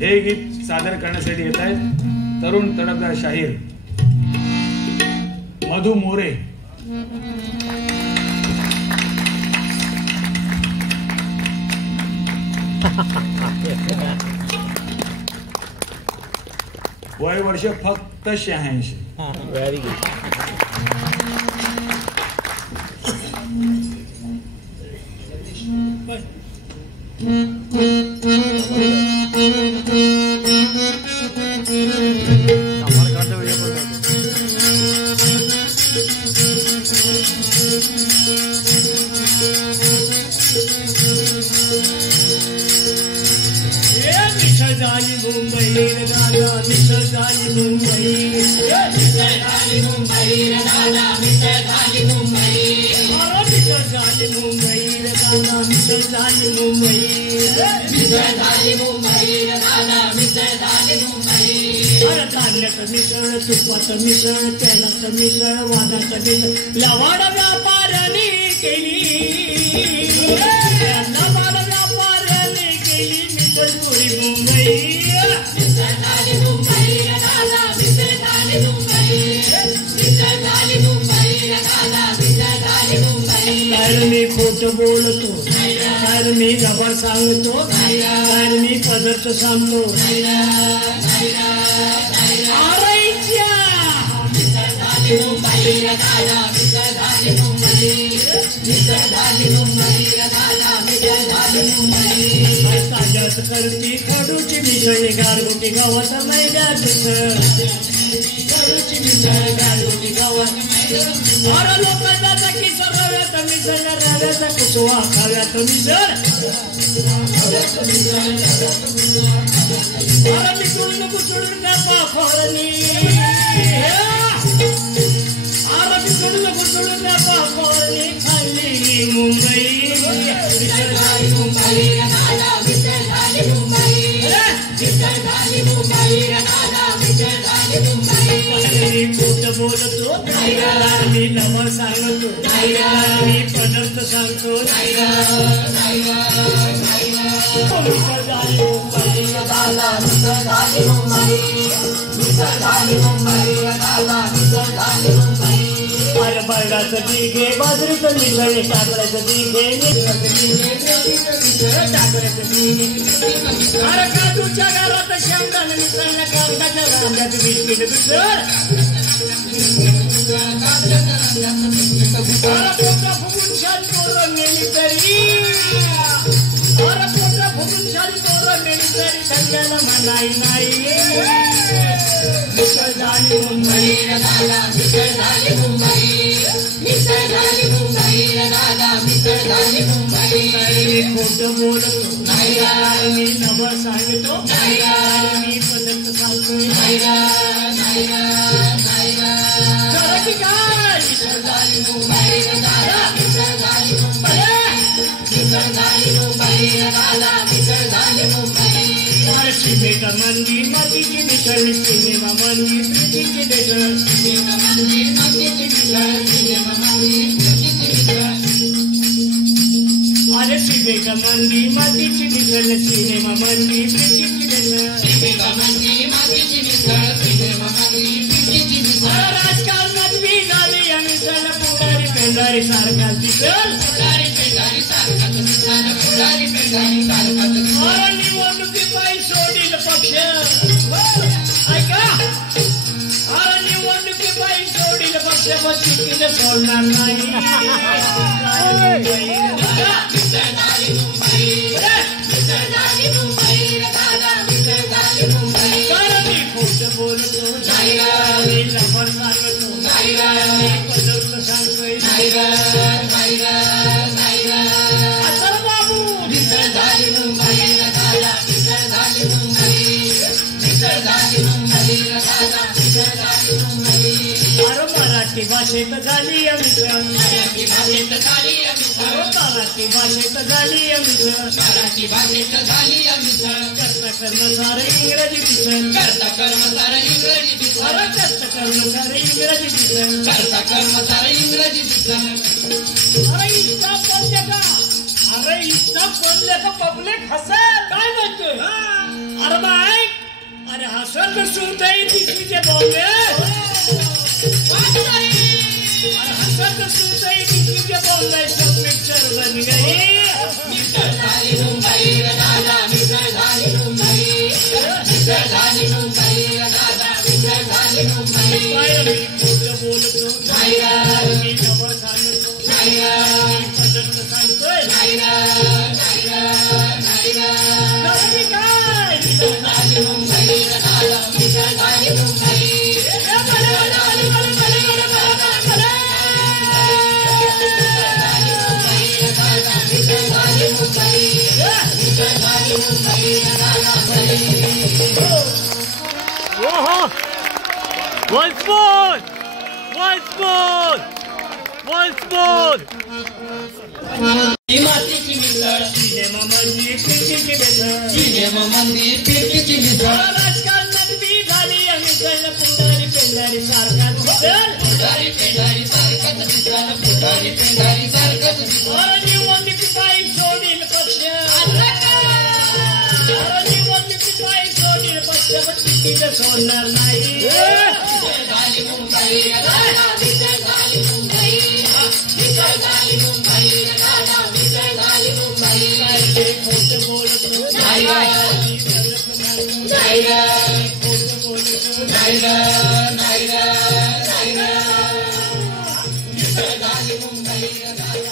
हे गीत सादर करण्यासाठी येत आहेत तरुण तडफदार शाहीर मधु मोरे. वय वर्ष फक्त 86. Very good. मिसळ तुपाचं मिसळ तेलाचं मिसळ वादाचं मिसळ लवाड व्यापाऱ्याने केली. लवाड व्यापाऱ्याने केली मिसळ पुरी मुंबई. काय मी खोट बोलतो, काय मी जबर सांगतो, काय मी पदार्थ सांगतो. ताज्यात करती खडूची मिसळ गारगोटी गावात मैद्यात खडूची मिसळ गारगोटी गावात. अरे लोकांचा किसर रव्यात मिसळ रव्याचा कुसवा खाव्यात मिसळ. अरे मिसळून कुसळून गप्पा खोरणी. अरे मिसळून कुसळून गप्पा खोरणी खाल्ली मुंबई. खोट बोलतो, मी लवण सांगतो, मी पदार्थ सांगतो. अरे बरडाचं दिघे बाजरीचं मिसळ टाकल्याचं दिघे टाकल्याचं दिघे. अरे काजूच्या घरात शेंगदाणा मिसळ कागदाच्या रांग्यात बिस्किट मिसळ. अरे पोटा फुगून शाली पोरं मेली तरी, अरे पोटा फुगून शाली पोरं मेली तरी सगळ्याला म्हणाई नाही. मिसळ झाली मुंबई दादा, मिसळ झाली मुंबई, मिसळ झाली मुंबई दादा, मिसळ झाली मुंबई. मी खोटं बोलतो, मी नवं सांगतो, मी पदार्थ सांगतो. काय मिसळ झाली मुंबई दादा, मिसळ झाली मुंबई, मिसळ झाली मुंबई दादा, मिसळ झाली मुंबई. सिनेमा मंदी मातीची मिसळ, सिनेमा मंदी प्रीतीची मिसळ, सिनेमा मंदी मातीची मिसळ, सिनेमा मंदी प्रीतीची मिसळ. अरे सिनेमा मंदी मातीची मिसळ, सिनेमा मंदी प्रीतीची मिसळ, सिनेमा मंदी मातीची मिसळ, सिनेमा मंदी प्रीतीची मिसळ. राजकारणात बी झाली या मिसळ, पुढारी पेंढारी सारखाच दिसल, पुढारी पेंढारी सारखाच दिसल, पुढारी पेंढारी सारखाच दिसल. निवडणुकी पायी सोडील पक्ष, ऐका, अरे निवडणुकी पायी सोडील पक्ष, बस सोडणार नाही. मिसळ झाली मुंबई, मिसळ झाली मुंबई दादा, मिसळ झाली मुंबई. मी खोट बोलतो, मी लफड सांगतो, मी पदार्थ सांगतोय. असं बाबू मिसळ झाली मुंबई दादा, मिसळ झाली मुंबई, मिसळ झाली मुंबई दादा, मिसळ झाली मुंबई. अरे मराठी भाषेत झाली मिसळ, मराठी भाषेत झाली मिसळ, मराठी भाषेत झाली मिसळ, मराठी भाषेत झाली मिसळ. करता कर्मचार इंग्रजी मिसळ, करता कर्मचार इंग्रजी मिसळ, अरे करता कर्मचार इंग्रजी मिसळ, करता कर्मचार इंग्रजी मिसळ. अरे इतका बोलले का, अरे इतका बोलले का पब्लिक हसेल. काय म्हणतोय? अरे बाय हसत सुरतई दिसलीचे बॉम्बे अरे हसत सुरतई दिसलीचे बॉम्बे सब पिक्चर बन गई मिस्टर झाली मुंबई दादा मिस्टर झाली मुंबई मिस्टर झाली मुंबई दादा मिस्टर झाली मुंबई मी खोटं बोलतो नाही मी खबर सांगतो नाही मी पद्धत सांगतोय नाही काय मिस्टर झाली मुंबई दादा मिस्टर झाली Mumbai One spoon! One spoon! One spoon! मातीची मिसळ सिनेमा मंदिर पिरकीची मिसळ सिनेमा मंदिर पिरकीची मिसळ राजकारणात बी झाली मिसळ पुंडारी पेंडारी सारखा मिसळ पुंडारी पेंडारी सारखाच मिसळ पुंडारी पेंडारी सारखाच मिसळ निवडणूक काही सोडील पक्ष निवडणूक काही सोडील पक्ष पण तिथं सोडणार नाही झाली मुंबई मिसळ झाली मुंबई मिसळ झाली मुंबई खोटं बोलतो नाही खोटं बोलतो नाही मिसळ झाली मुंबई